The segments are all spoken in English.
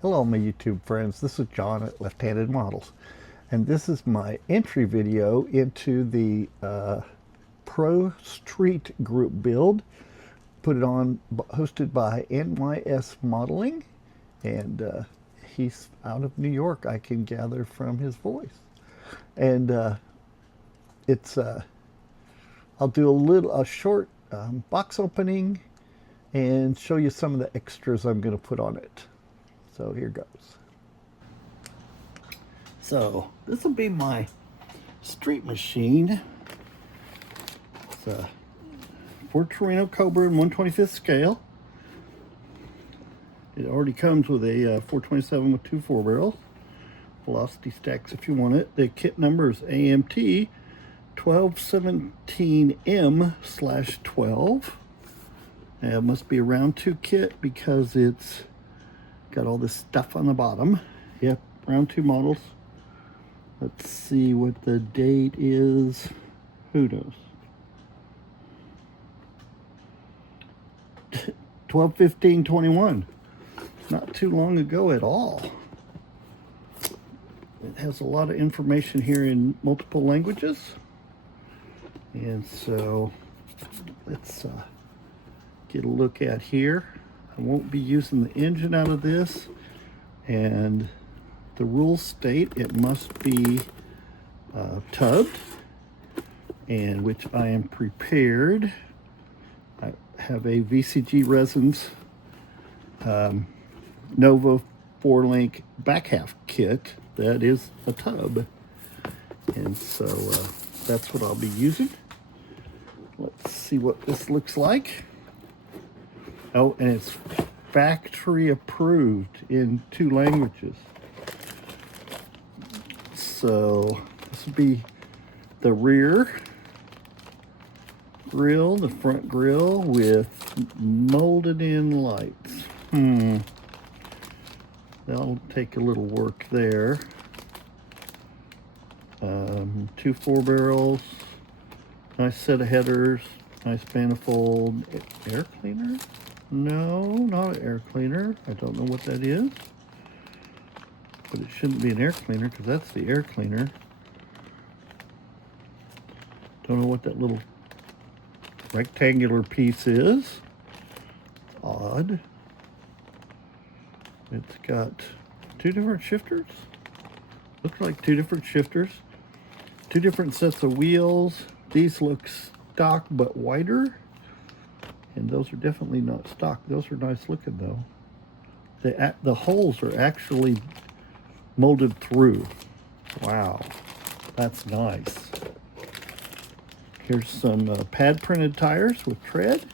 Hello my YouTube friends, this is John at Left Handed Models, and this is my entry video into the Pro Street Group build. Put it on, hosted by N.Y.S. Modeling, and he's out of New York, I can gather from his voice. And it's I'll do a short box opening and show you some of the extras I'm going to put on it. So here goes. So this will be my street machine. It's a Ford Torino Cobra in 1/25th scale. It already comes with a 427 with 2 4-barrels. Velocity stacks if you want it. The kit number is AMT 1217M/12. It must be a round 2 kit because it's got all this stuff on the bottom. Yep, round 2 models. Let's see what the date is. Who knows? 12/15/21. Not too long ago at all. It has a lot of information here in multiple languages. And so let's get a look at here. I won't be using the engine out of this, and the rules state it must be tubbed, and which I am prepared. I have a VCG Resins Nova 4-link back half kit that is a tub, and so that's what I'll be using. Let's see what this looks like. Oh, and it's factory approved in 2 languages. So this will be the rear grill, the front grill with molded in lights. That'll take a little work there. 2 4-barrels, nice set of headers, nice manifold. Air cleaner? No, not an air cleaner. I don't know what that is, but it shouldn't be an air cleaner because that's the air cleaner. Don't know what that little rectangular piece is. It's odd. It's got 2 different shifters. Looks like 2 different shifters. 2 different sets of wheels. These look stock but wider. And those are definitely not stock. Those are nice looking though. The holes are actually molded through. Wow, that's nice. Here's some pad printed tires with tread.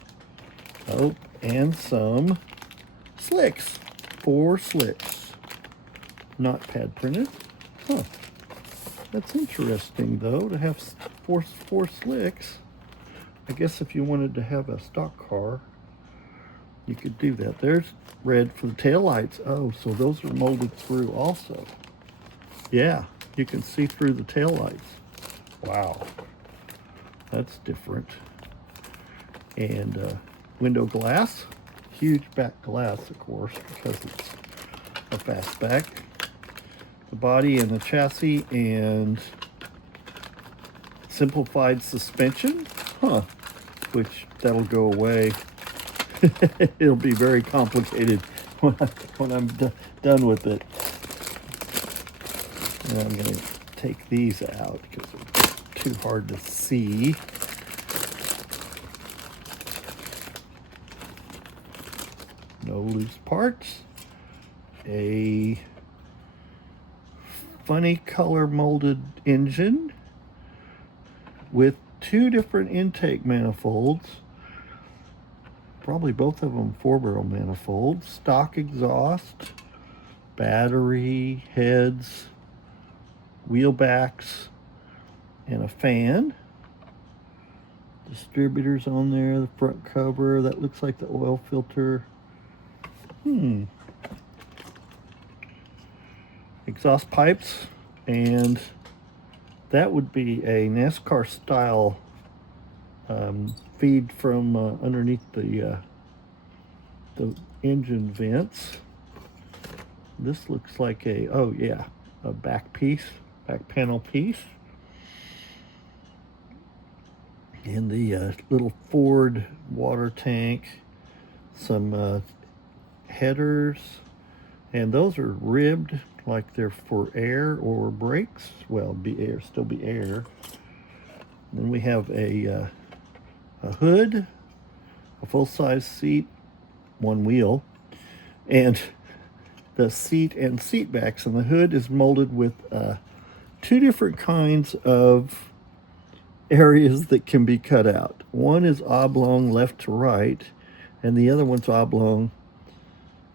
Oh, and some slicks. 4 slicks. Not pad printed. Huh. That's interesting though, to have four slicks. I guess if you wanted to have a stock car, you could do that. There's red for the tail lights. Oh, so those are molded through also. Yeah, you can see through the tail lights. Wow, that's different. And window glass, huge back glass, of course, because it's a fastback. The body and the chassis and simplified suspension. Huh, which that'll go away. It'll be very complicated when I'm done with it. And I'm going to take these out because they're too hard to see. No loose parts. A funny color molded engine with 2 different intake manifolds, probably both of them 4-barrel manifolds, stock exhaust, battery, heads, wheel backs, and a fan. Distributors on there, the front cover, that looks like the oil filter. Exhaust pipes, and that would be a NASCAR style feed from underneath the engine vents. This looks like a, oh yeah, a back panel piece. And the little Ford water tank, some headers, and those are ribbed like they're for air or brakes. Well, be air, still be air. Then we have a hood, a full-size seat, one wheel, and the seat and seat backs. And the hood is molded with two different kinds of areas that can be cut out. One is oblong left to right, and the other one's oblong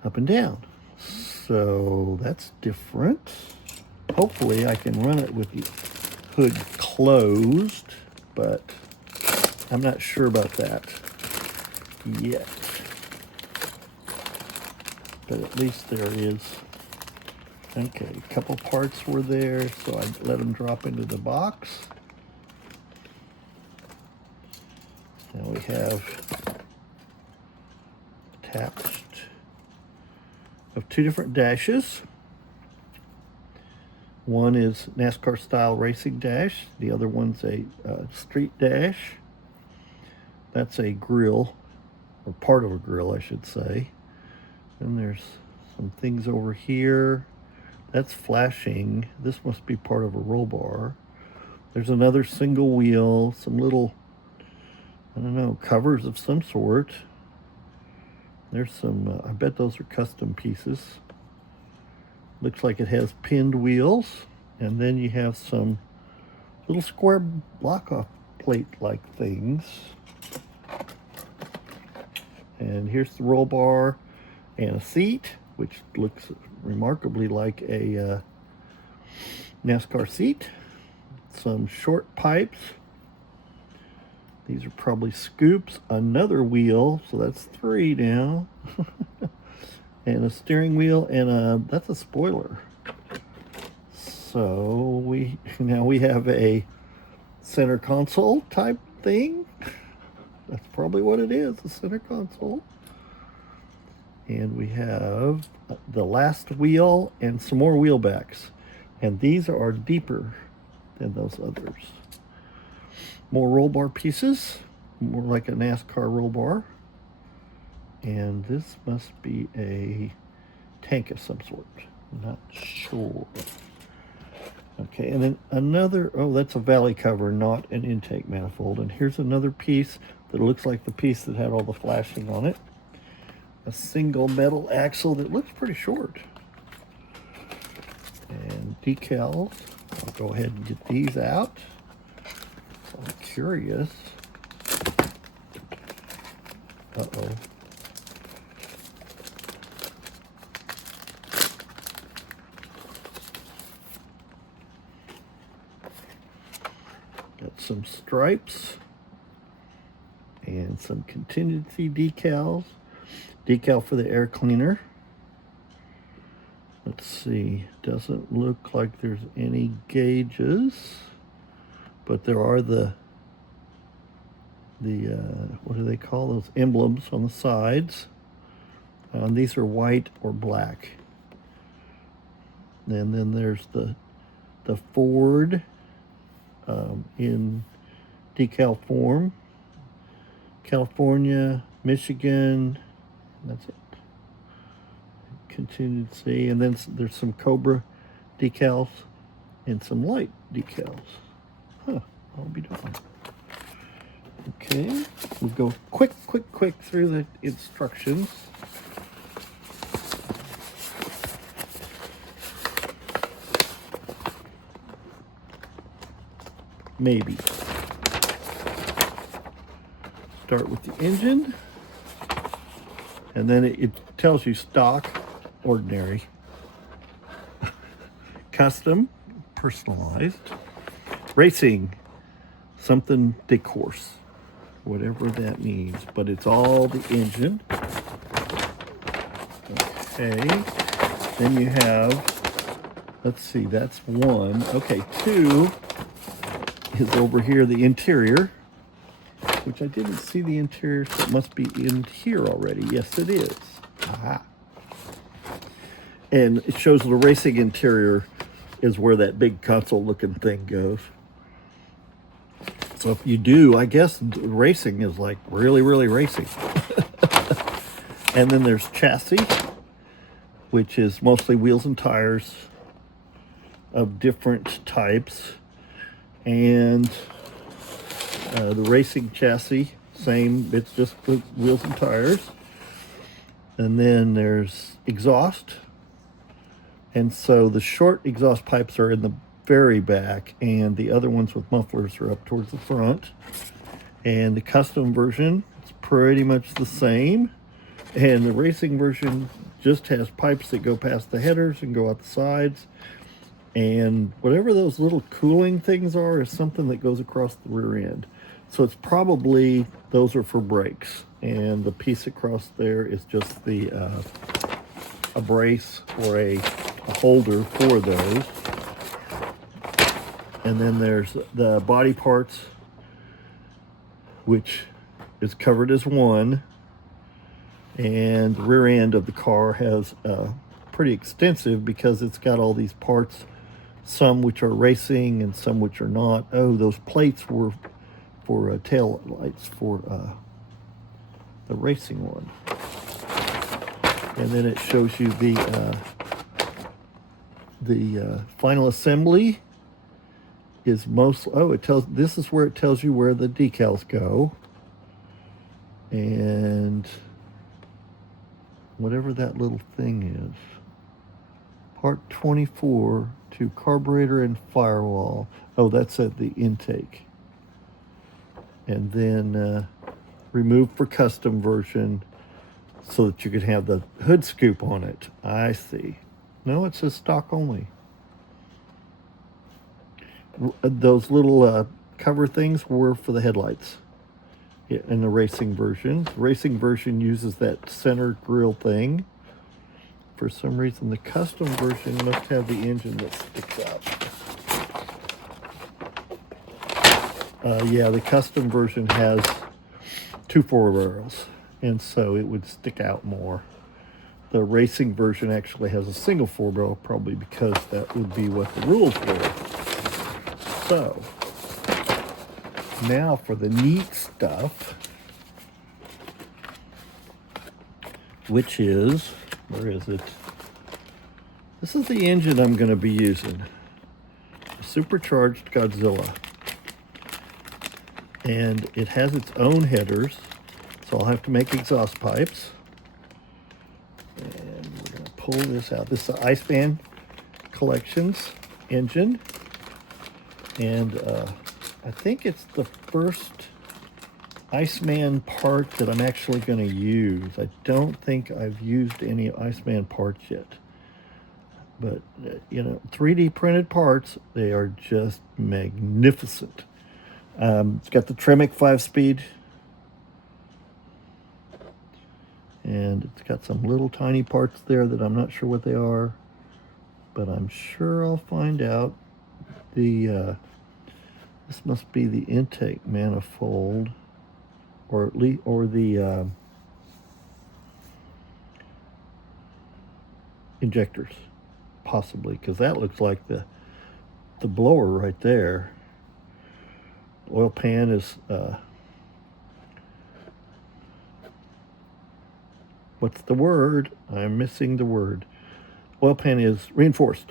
up and down. So that's different. Hopefully I can run it with the hood closed, but I'm not sure about that yet. But at least there is. Okay, a couple parts were there, so I let them drop into the box. Now we have attached of two different dashes. One is NASCAR style racing dash. The other one's a street dash. That's a grill, or part of a grill, I should say. And there's some things over here. That's flashing. This must be part of a roll bar. There's another single wheel, some little, I don't know, covers of some sort. There's some, I bet those are custom pieces. Looks like it has pinned wheels. And then you have some little square block-off plate-like things. And here's the roll bar and a seat, which looks remarkably like a NASCAR seat. Some short pipes. These are probably scoops. Another wheel, so that's three now. And a steering wheel, and that's a spoiler. So now we have a center console type thing. That's probably what it is, a center console. And we have the last wheel and some more wheel backs. And these are deeper than those others. More roll bar pieces, more like a NASCAR roll bar. And this must be a tank of some sort. I'm not sure. Okay, and then another, oh, that's a valley cover, not an intake manifold. And here's another piece that looks like the piece that had all the flashing on it. A single metal axle that looks pretty short. And decals. I'll go ahead and get these out. I'm curious. Uh-oh. Got some stripes and some contingency decals. Decal for the air cleaner. Let's see, doesn't look like there's any gauges, but there are the what do they call those emblems on the sides. These are white or black. And then there's the Ford in decal form. California, Michigan, that's it. Contingency, and then there's some Cobra decals and some light decals. Huh, I'll be darned. Okay, we'll go quick through the instructions. Maybe. Start with the engine, and then it tells you stock, ordinary, custom, personalized, racing, something de course, whatever that means, but it's all the engine. Okay, then you have, let's see, that's one. Okay, two is over here, the interior, which I didn't see the interior, so it must be in here already. Yes, it is. Aha. And it shows the racing interior is where that big console looking thing goes. So if you do, I guess racing is like really, really racing. And then there's chassis, which is mostly wheels and tires of different types. And the racing chassis, same, it's just wheels and tires. And then there's exhaust. And so the short exhaust pipes are in the very back, and the other ones with mufflers are up towards the front. And the custom version is pretty much the same. And the racing version just has pipes that go past the headers and go out the sides. And whatever those little cooling things are is something that goes across the rear end. So it's probably, those are for brakes. And the piece across there is just a brace or a holder for those. And then there's the body parts, which is covered as one. And the rear end of the car has pretty extensive because it's got all these parts, some which are racing and some which are not. Oh, those plates were for tail lights for the racing one. And then it shows you the final assembly is most, oh, it tells, this is where it tells you where the decals go. And whatever that little thing is. Part 24 to carburetor and firewall. Oh, that's at the intake. And then remove for custom version so that you could have the hood scoop on it. I see. No, it says stock only. Those little cover things were for the headlights in the racing version. The racing version uses that center grille thing. For some reason, the custom version must have the engine that sticks out. Yeah, the custom version has 2 4 barrels, and so it would stick out more. The racing version actually has a single 4 barrel, probably because that would be what the rules were. So, now for the neat stuff, which is, where is it? This is the engine I'm going to be using. A supercharged Godzilla. And it has its own headers, so I'll have to make exhaust pipes. And we're going to pull this out. This is the Iceman Collections engine. And I think it's the first Iceman part that I'm actually going to use. I don't think I've used any Iceman parts yet. But, you know, 3D printed parts, they are just magnificent. It's got the Tremec 5-speed. And it's got some little tiny parts there that I'm not sure what they are. But I'm sure I'll find out. This must be the intake manifold. Or at least, or the injectors, possibly, because that looks like the blower right there. Oil pan is what's the word? I'm missing the word. Oil pan is reinforced,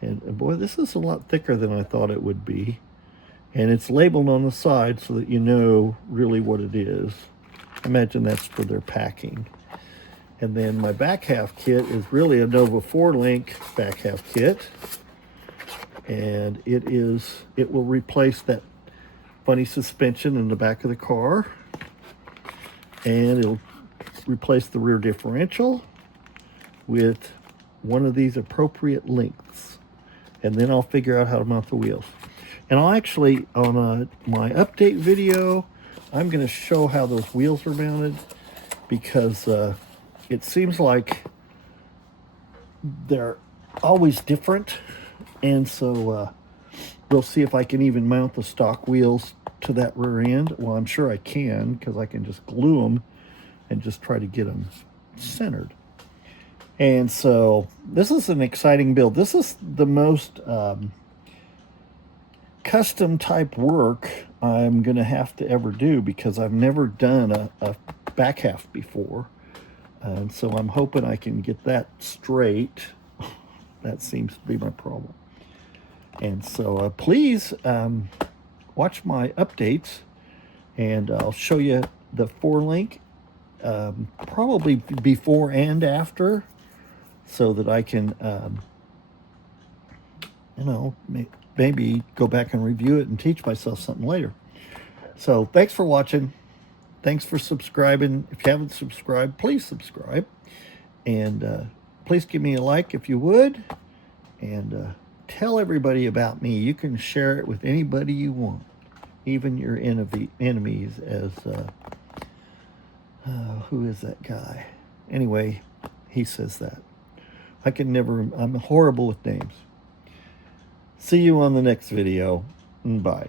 and boy, this is a lot thicker than I thought it would be. And it's labeled on the side so that you know really what it is. I imagine that's for their packing. And then my back half kit is really a Nova 4-link back half kit. And it will replace that funny suspension in the back of the car. And it'll replace the rear differential with one of these appropriate lengths. And then I'll figure out how to mount the wheels. And I'll actually, on my update video, I'm going to show how those wheels are mounted, because it seems like they're always different. And so we'll see if I can even mount the stock wheels to that rear end. Well, I'm sure I can, because I can just glue them and just try to get them centered. And so this is an exciting build. This is the most custom type work I'm going to have to ever do because I've never done a back half before. And so I'm hoping I can get that straight. That seems to be my problem. And so please watch my updates, and I'll show you the 4-link probably before and after, so that I can, you know, maybe go back and review it and teach myself something later. So thanks for watching. Thanks for subscribing. If you haven't subscribed, please subscribe. And please give me a like if you would. And tell everybody about me. You can share it with anybody you want, even your enemies, as who is that guy? Anyway, he says that. I'm horrible with names. See you on the next video. Bye.